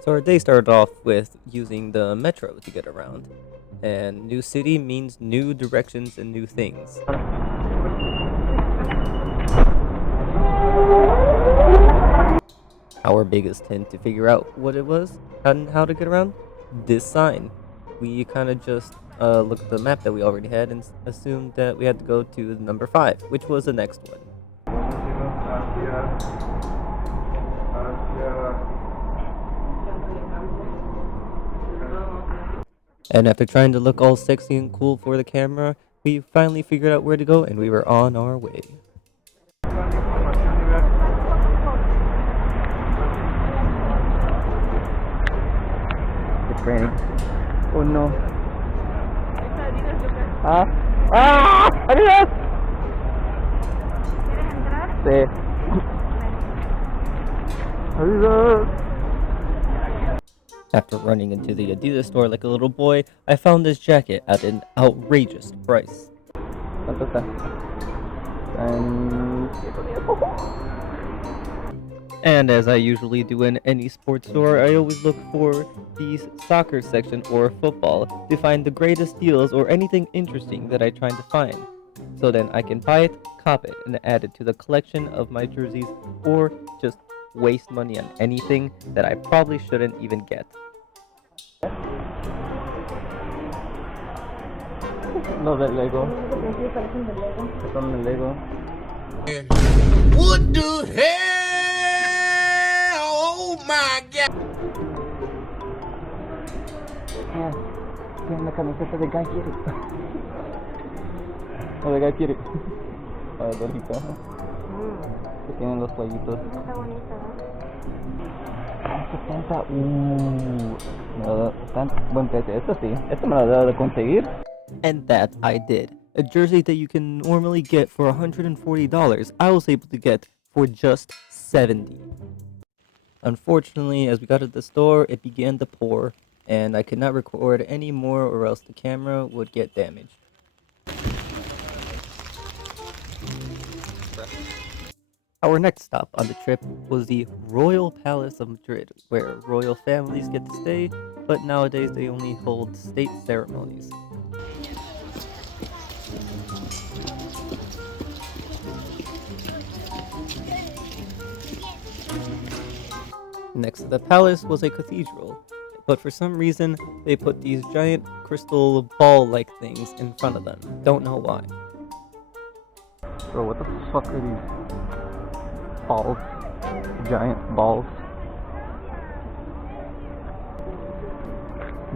So our day started off with using the metro to get around. And new city means new directions and new things. Our biggest hint to figure out what it was and how to get around? This sign. We kind of just looked at the map that we already had and assumed that we had to go to number 5, which was the next one. And after trying to look all sexy and cool for the camera, we finally figured out where to go and we were on our way. It's raining. Oh no. Ah! ¡Ah! ¡Adiós! Sí. ¡Adiós! After running into the Adidas store like a little boy, I found this jacket at an outrageous price. And as I usually do in any sports store, I always look for the soccer section or football to find the greatest deals or anything interesting that I try to find. So then I can buy it, cop it, and add it to the collection of my jerseys, or just waste money on anything that I probably shouldn't even get. No, de Lego. Son de Lego. What the hell? Oh my god! Tiene la camiseta de Guy Fieri. O de Guy Fieri. A ver, bonito. Que tienen los fueguitos. Está bonito, ¿no? 70. No, tan buen precio. Esto sí. Esto me lo debo de conseguir. And that I did. A jersey that you can normally get for $140, I was able to get for just $70. Unfortunately, as we got to the store, it began to pour, and I could not record any more or else the camera would get damaged. Our next stop on the trip was the Royal Palace of Madrid, where royal families get to stay, but nowadays they only hold state ceremonies. Next to the palace was a cathedral, but for some reason they put these giant crystal ball-like things in front of them. Don't know why. Bro, what the fuck are these balls? Giant balls.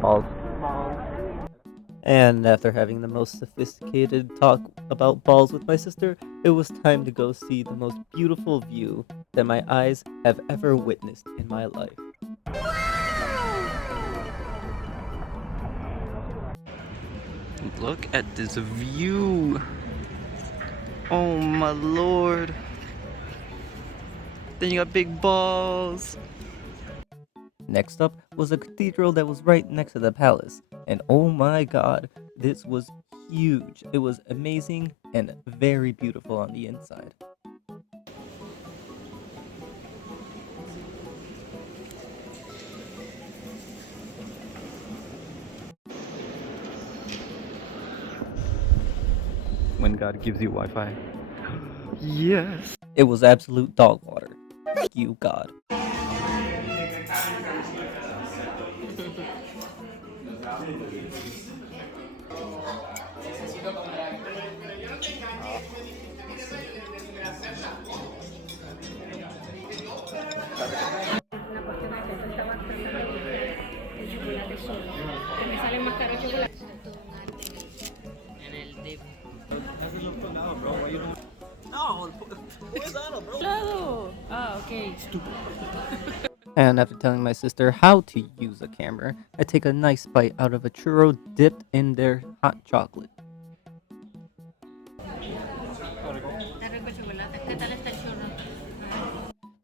Balls. And after having the most sophisticated talk about balls with my sister, it was time to go see the most beautiful view that my eyes have ever witnessed in my life. Look at this view! Oh my lord! Then you got big balls! Next up was a cathedral that was right next to the palace, and oh my god, this was huge. It was amazing and very beautiful on the inside. When God gives you Wi-Fi. Yes! It was absolute dog water. Thank you, God. Lado. Ah, okay. And after telling my sister how to use a camera, I take a nice bite out of a churro dipped in their hot chocolate. ¿Qué tal está el churro?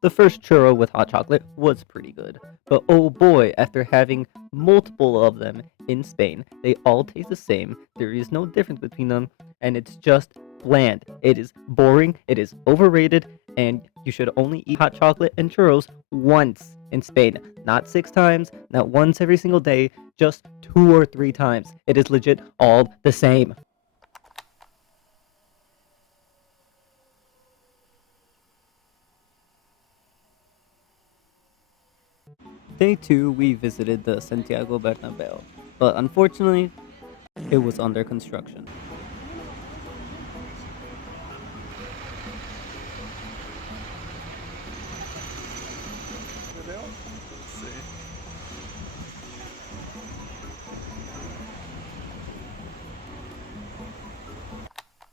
The first churro with hot chocolate was pretty good, but oh boy, after having multiple of them in Spain, they all taste the same, there is no difference between them, and it's just bland. It is boring, it is overrated, and you should only eat hot chocolate and churros once in Spain. Not 6 times, not once every single day, just 2 or 3 times. It is legit all the same. Day 2, we visited the Santiago Bernabeu, but unfortunately, it was under construction.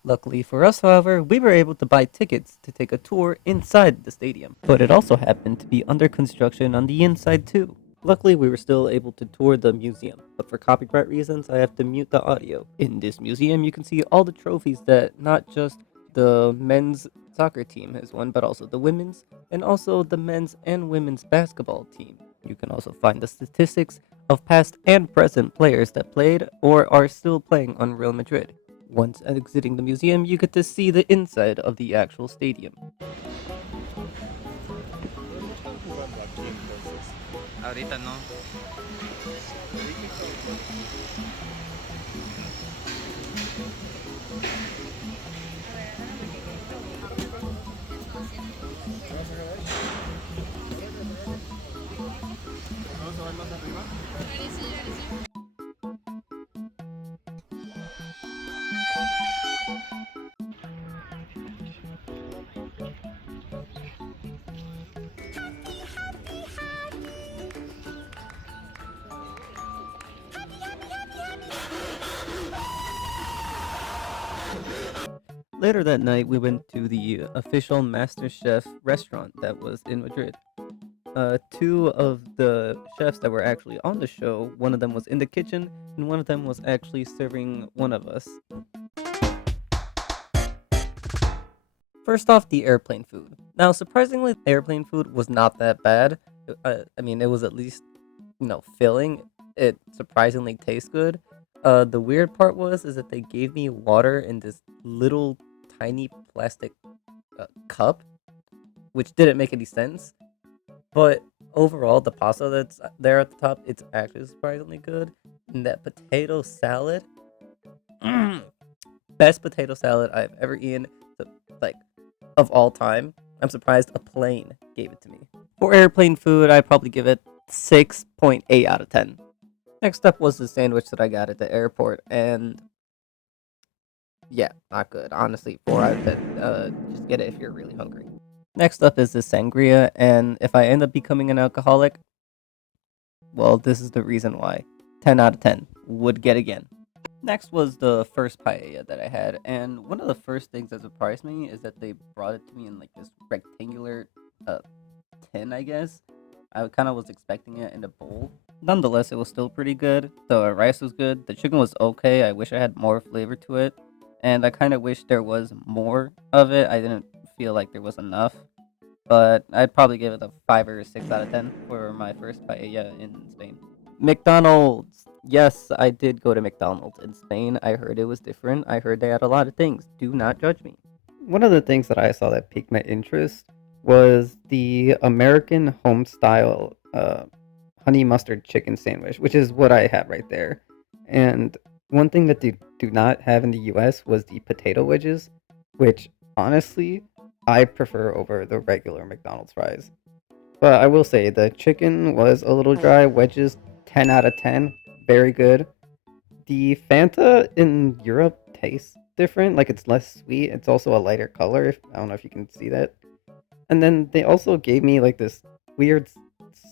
Luckily for us, however, we were able to buy tickets to take a tour inside the stadium, but it also happened to be under construction on the inside too. Luckily, we were still able to tour the museum, but for copyright reasons, I have to mute the audio. In this museum, you can see all the trophies that not just the men's soccer team has won, but also the women's, and also the men's and women's basketball team. You can also find the statistics of past and present players that played or are still playing on Real Madrid. Once exiting the museum, you get to see the inside of the actual stadium. Ahorita no. Later that night, we went to the official Masterchef restaurant that was in Madrid. 2 of the chefs that were actually on the show, one of them was in the kitchen, and one of them was actually serving one of us. First off, the airplane food. Now, surprisingly, airplane food was not that bad. I mean, it was at least, filling. It surprisingly tastes good. The weird part is that they gave me water in this little tiny plastic cup, which didn't make any sense. But overall, the pasta that's there at the top, it's actually surprisingly good. And that potato salad, best potato salad I've ever eaten, like, of all time. I'm surprised a plane gave it to me. For airplane food, I'd probably give it 6.8 out of 10. Next up was the sandwich that I got at the airport, and yeah, not good. Honestly, 4 out of 10. Just get it if you're really hungry. Next up is the sangria, and if I end up becoming an alcoholic, well, this is the reason why. 10 out of 10. Would get again. Next was the first paella that I had, and one of the first things that surprised me is that they brought it to me in like this rectangular tin, I guess. I kind of was expecting it in a bowl. Nonetheless, it was still pretty good. The rice was good. The chicken was okay. I wish I had more flavor to it. And I kind of wish there was more of it. I didn't feel like there was enough. But I'd probably give it a 5 or 6 out of 10 for my first paella in Spain. McDonald's. Yes, I did go to McDonald's in Spain. I heard it was different. I heard they had a lot of things. Do not judge me. One of the things that I saw that piqued my interest was the American home style honey mustard chicken sandwich, which is what I had right there. And one thing that they do not have in the US was the potato wedges, which honestly I prefer over the regular McDonald's fries. But I will say the chicken was a little dry. Wedges 10 out of 10, very good. The Fanta in Europe tastes different, like it's less sweet. It's also a lighter color. I don't know if you can see that. And then they also gave me like this weird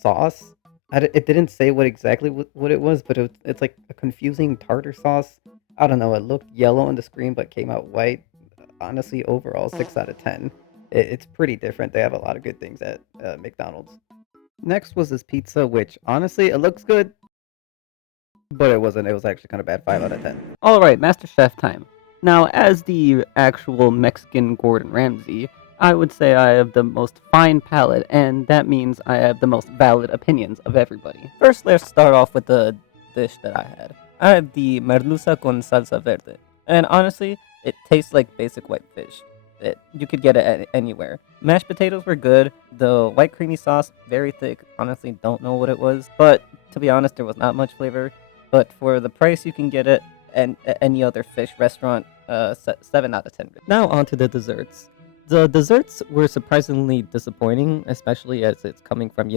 sauce. It didn't say what it was, but it's like a confusing tartar sauce. I don't know. It looked yellow on the screen, but came out white. honestly, overall, 6 out of 10. It's pretty different. They have a lot of good things at McDonald's. Next was this pizza, which honestly, it looks good, but it wasn't. It was actually kind of bad. 5 out of 10. All right, Masterchef time. Now, as the actual Mexican Gordon Ramsay, I would say I have the most fine palate, and that means I have the most valid opinions of everybody. First, let's start off with the dish that I had. I had the merluza con salsa verde, and honestly, it tastes like basic white fish. You could get it anywhere. Mashed potatoes were good. The white creamy sauce, very thick. Honestly, don't know what it was, but to be honest, there was not much flavor. But for the price, you can get it at any other fish restaurant. 7 out of 10. Now on to the desserts. The desserts were surprisingly disappointing, especially as it's coming from,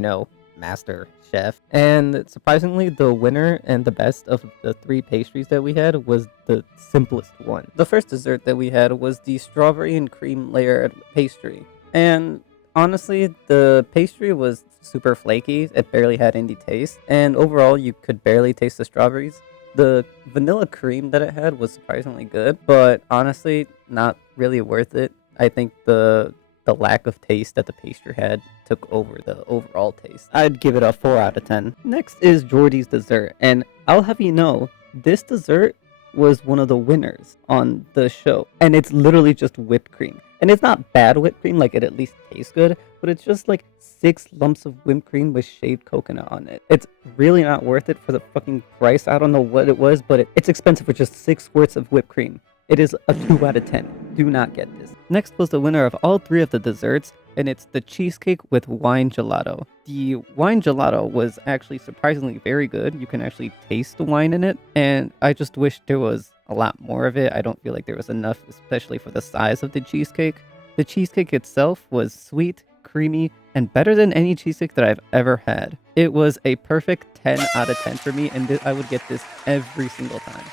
Master Chef. And surprisingly, the winner and the best of the 3 pastries that we had was the simplest one. The first dessert that we had was the strawberry and cream layered pastry. And honestly, the pastry was super flaky. It barely had any taste. And overall, you could barely taste the strawberries. The vanilla cream that it had was surprisingly good, but honestly, not really worth it. I think the lack of taste that the pastry had took over the overall taste. I'd give it a 4 out of 10. Next is Jordy's dessert, and I'll have you know, this dessert was one of the winners on the show, and it's literally just whipped cream. And it's not bad whipped cream, like it at least tastes good, but it's just like 6 lumps of whipped cream with shaved coconut on it. It's really not worth it for the fucking price. I don't know what it was, but it's expensive for just 6 squirts of whipped cream. It is a 2 out of 10. Do not get this. Next was the winner of all 3 of the desserts, and it's the cheesecake with wine gelato. The wine gelato was actually surprisingly very good. You can actually taste the wine in it, and I just wish there was a lot more of it. I don't feel like there was enough, especially for the size of the cheesecake. The cheesecake itself was sweet, creamy, and better than any cheesecake that I've ever had. It was a perfect 10 out of 10 for me, and I would get this every single time.